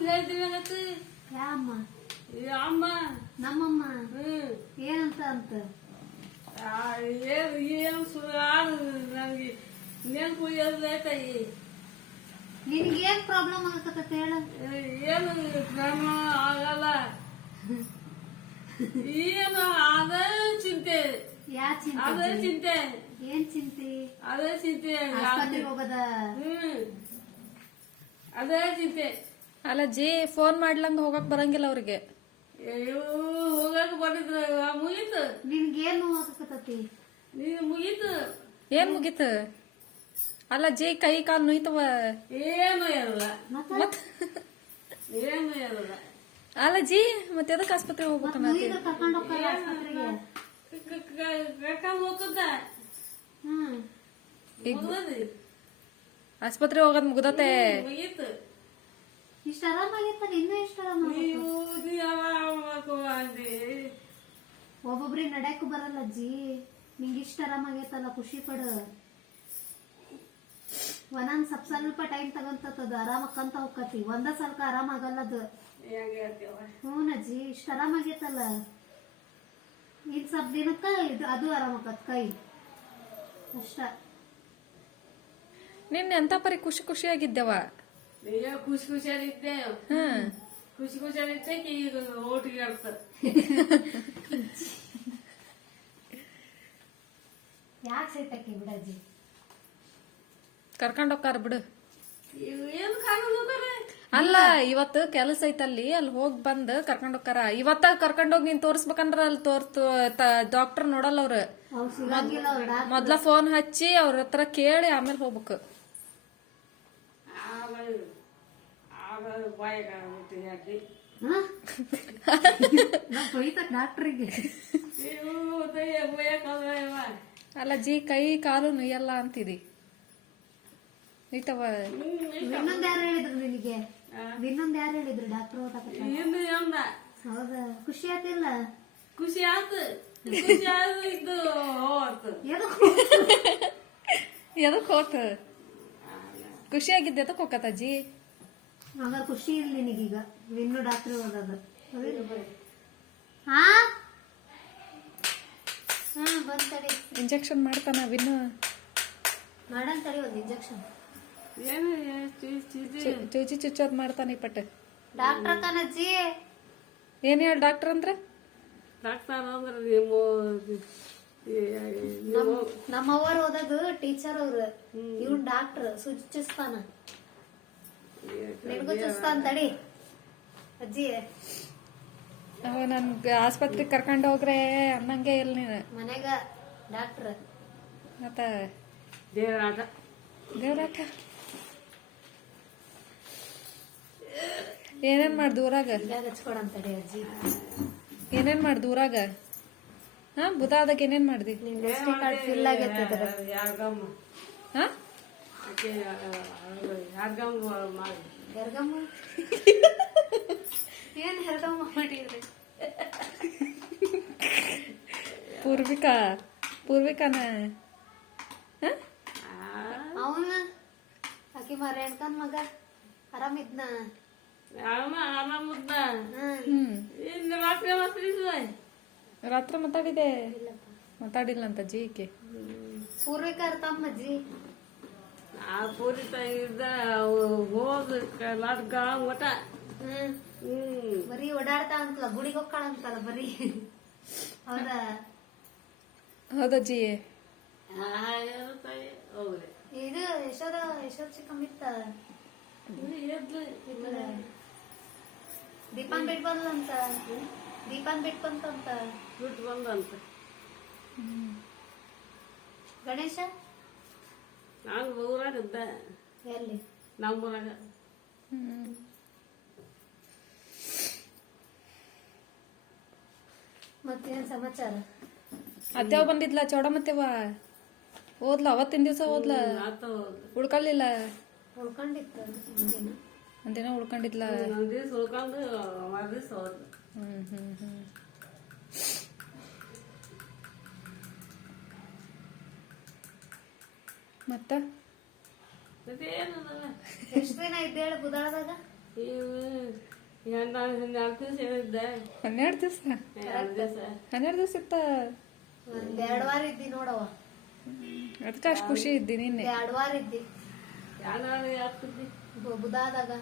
ಹೇಳ್ತೀನಿ ಯಾಮ್ಮ ಅಮ್ಮ ನಮ್ಮಮ್ಮ ಏನಂತ ಅಂತ ಏನು ನನಗೆ ನೆನಪು ತಾಯಿ ನಿನಗೇನ್ ಪ್ರಾಬ್ಲಮ್ ಆಗತ್ತ ಹೇಳ ಏನು ಕ್ರಮ ಆಗಲ್ಲ ಏನು ಅದೇ ಚಿಂತೆ ಯಾ ಚಿಂತೆ ಅದೇ ಚಿಂತೆ ಏನ್ ಚಿಂತೆ ಅದೇ ಚಿಂತೆ ಆಸ್ಪತ್ರೆಗೆ ಹೋಗದ ಅದೇ ಚಿಂತೆ ಅಲ್ಲ ಜಿ ಫೋನ್ ಮಾಡ್ಲಂಗ ಹೋಗಕ್ ಬರಂಗಿಲ್ಲ ಅವ್ರಿಗೆ ಹೋಗಕ್ ಬಂದಿದ್ರ ಮುಗೀತು ನಿನ್ಗೇನ್ ನೋವು ಆಗಕತ್ತತಿ ನೀನು ಮುಗೀತು ಏನ್ ಮುಗೀತು ಅಲ್ಲ ಜಿ ಕೈ ಕಾಲ್ ನುಯ್ತವ ಏನು ಇರಲ್ಲ ಏನು ಇರಲ್ಲ ಅಲ್ಲ ಜಿ ಮತ್ತೆ ಎದಕ್ ಆಸ್ಪತ್ರೆಗೆ ಹೋಗ್ಬೇಕನ್ನ ಕರ್ಕೊಂಡು ಹೋಗ್ತಾರ ಆಸ್ಪತ್ರೆಗೆ ಕರ್ಕೊಂಡು ಹೋಗ್ತದ ಆಸ್ಪತ್ರೆ ಹೋಗೋದ್ ಮುಗ್ದತೆ ಮುಗೀತು ಇಷ್ಟ ಆರಾಮಾಗೈತ ಇನ್ನೂ ಇಷ್ಟ ಒಬ್ಬೊಬ್ರಿಗೆ ನಡ್ಯಾಕು ಬರಲ್ಲ ಅಜ್ಜಿ ನಿಂಗೆ ಇಷ್ಟ ಆರಾಮಾಗೈತಲ್ಲ ಖುಷಿ ಪಡ ಒಂದೊಂದ್ ಸ್ವಲ್ಪ ಟೈಮ್ ತಗೊಂತದ ಆರಾಮಕ್ಕಂತ ಹೋಗತಿ ಒಂದ ಸಲ್ಕ ಆರಾಮಾಗಲ್ಲದು ಹ್ಞೂ ಅಜ್ಜಿ ಇಷ್ಟ ಆರಾಮಾಗೈತಲ್ಲ ಇನ್ ಸ್ವಲ್ಪ ದಿನಕ್ಕ ಇದು ಅದು ಆರಾಮಕ್ಕತ್ ಕೈ ಅಷ್ಟ ನಿನ್ನೆ ಎಂತ ಪರಿ ಖುಷಿ ಖುಷಿಯಾಗಿದ್ದೆವ ಖುಷಿ ಖುಷಿಯಾಗಿದ್ದೆ ಖುಷಿ ಖುಷಿಯಾಗಿದ್ದೆ ಈಗ ಓಟಿಗೆ ಆಡ್ತ ಯಾಕೆ ಸೈತಕ್ಕೆ ಬಿಡಜ್ಜಿ ಕರ್ಕೊಂಡ್ ಹೋಗ್ತಾರ ಬಿಡು ಏನು ಕಾಣೋದು ಅಲ್ಲ ಇವತ್ತು ಕೆಲಸ ಐತಲ್ಲಿ ಅಲ್ಲಿ ಹೋಗ್ ಬಂದ್ ಕರ್ಕೊಂಡ್ ಹೋಗ್ತಾರ ಇವತ್ತ ಕರ್ಕೊಂಡೋಗಿ ನೀನ್ ತೋರ್ಸ್ಬೇಕಂದ್ರ ಅಲ್ಲಿ ಡಾಕ್ಟರ್ ನೋಡಲ್ಲ ಅವ್ರ ಮೊದ್ಲ ಫೋನ್ ಹಚ್ಚಿ ಅವ್ರ ಹತ್ರ ಕೇಳಿ ಆಮೇಲೆ ಹೋಗ್ಬೇಕು ಡಾಕ್ಟ್ರಿಗೆ ಅಲ್ಲ ಜಿ ಕೈ ಕಾಲು ನುಯ್ಯಲ್ಲ ಅಂತಿದಿ ಐತವ ಇನ್ನೊಂದ್ ಯಾರು ಹೇಳಿದ್ರು ನಿನಗೆ ಇನ್ನೊಂದ್ ಯಾರು ಹೇಳಿದ್ರು ಡಾಕ್ಟರ್ ಹೌದಾ ಖುಷಿ ಆತಿಲ್ಲ ಖುಷಿ ಆತು ಖುಷಿ ಆತು ಇದು ಎದಕ್ ಹೋತ ಖುಷಿಯಾಗಿದ್ದೆ ಎದಕ್ ಹೋಗತ್ತ ಅಜ್ಜಿ ಹಂಗ ಖುಷಿ ಇಲ್ಲ ನಿನಗೀಗ ಇನ್ನು ಡಾಕ್ಟರ್ ಹೋದಾಗ ಹಾ ಬಂತಡಿ ಇಂಜೆಕ್ಷನ್ ಮಾಡ್ತಾನ ವಿನ್ನು ಮಾಡಂತಡಿ ಒಂದ್ ಇಂಜೆಕ್ಷನ್ ಚೂಚಿ ಚುಚ್ಚೋದ್ ಮಾಡ್ತಾನ ಈ ಪಟ್ಟ ಡಾಕ್ಟರ್ ಕನಜ್ಜಿ ಏನ್ ಹೇಳ ಡಾಕ್ಟರ್ ಅಂದ್ರೆ ಡಾಕ್ಟರ್ ಅಂದ್ರೆ ನಮ್ಮವ್ವರು ಓದೋದು ಟೀಚರ್ ಅವ್ರು ಇವ್ನ್ ಡಾಕ್ಟರ್ ಚುಚ್ಚಿಸ್ತಾನ ನಿನಗೂ ಚುಚ್ತಾನ ತಡಿ ಅಜ್ಜಿ ಅವ ನನ್ ಆಸ್ಪತ್ರೆಗೆ ಕರ್ಕೊಂಡ್ ಹೋಗ್ರೆ ಅನ್ನಂಗೆ ಇಲ್ಲ ನೀನು ಮನೆಗ ಡಾಕ್ಟರ್ ಮತ್ತ ದೇವರಾಟ ದೇವ್ರಾಟ ಏನೇನ್ ಮಾಡ್ದು ಊರಾಗ ಬ್ಯಾಗ್ ಹಚ್ಕೊಡಂತಡಿ ಅಜ್ಜಿ ಏನೇನ್ ಮಾಡ್ದು ಊರಾಗ ಹಾ ಬುಧಾದಾಗ ಏನೇನ್ ಮಾಡ್ದಿ ನಿನ್ ಎಸ್ ಟಿ ಕಾರ್ಡ್ ಫಿಲ್ ಆಗೈತೆ ಯಾರ್ಗಮ್ಮ ಹಾ ಯಾರ್ಗಮ್ಮ ಮಾಡಿ ಹೆರ್ಗಮ್ಮ ಏನ್ ಹೆರ್ಗಮ್ಮ ಮಾಡಿದ್ರಿ ಪೂರ್ವಿಕಾನ ಅವನ ಆಕಿ ರೇಣುಕನ್ ಮಗ ಆರಾಮಿದ್ನ ಆರಾಮದ್ದ ಹ್ಮ್ ರಾತ್ರಿ ಮಾತಾಡಿದ್ವ ರಾತ್ರಿ ಮಾತಾಡಿದೆ ಮಾತಾಡಿಲ್ಲ ಅಂತ ಜೀಕೆ ಪೂರ್ವಿಕಾರ ತಮ್ಮಜ್ಜಿ ಆ ಪೂರಿ ಇದ್ದ ಹೋದ್ ಲಾಡ್ಗ ಒಟ ಬರೀ ಓಡಾಡ್ತಾ ಅಂತಲ್ಲ ಗುಡಿಗೆ ಹೋಗ್ಕಾಳ ಅಂತಲ್ಲ ಬರೀ ಹೌದಾ ಹೌದಜ್ಜಿ ಹೋಗ್ರಿ ಇದು ಯಶೋದ ಚಿಕ್ಕಮ್ಮಿತ್ತ ದೀಪಾನ್ ಬಿಟ್ ಬಂದಂತ ದೀಪಾನ್ ಬಿಟ್ ಬಂತಂತ ಬಿಟ್ಟು ಬಂದಂತ ಗಣೇಶ ನಾನು ಊರಾಗ ಇದ್ದ ಎಲ್ಲಿ ನಮ್ಮೂರಾಗ ಮತ್ತೇನ್ ಸಮಾಚಾರ ಅತ್ಯಾವ ಬಂದಿದ್ಲ ಚೌಡಮತ್ತೆವ ಓದ್ಲ ಅವತ್ತಿನ ದಿವಸ ಓದ್ಲ ಉಳ್ಕೊಳ್ಲಿಲ್ಲ ಉಳ್ಕೊಂಡಿತ್ತು ಒಂದಿನ ಒಂದಿನ ಉಳ್ಕೊಂಡಿದ್ಲ ಒಂದ್ ದಿವ್ಸ ಉಳ್ಕೊಂಡು ಮರ್ದಿವ್ಸ ಹೋದ್ ಮತ್ತ ಏನದ ಎಷ್ಟ್ ದಿನ ಇದ್ದೇಳು ಬುಧಾಳದಾಗ ನಾನು 4 ದಿವಸ ಹೇಳಿದ್ದೆ 12 ದಿವಸ 2 ದಿವಸ 12 ದಿವಸ ಇತ್ತ. ಒಂದ್ 2 ವಾರ ಇದ್ದಿ ನೋಡವ, ಅದಕ್ಕೆ ಅಷ್ಟು ಖುಷಿ ಇದ್ದಿ ನಿನ್ನೆ. 2 ವಾರ ಇದ್ದಿ ಯಾರು ಆಗ್ತಿದ್ದಿ ಬುಧಾದಾಗ.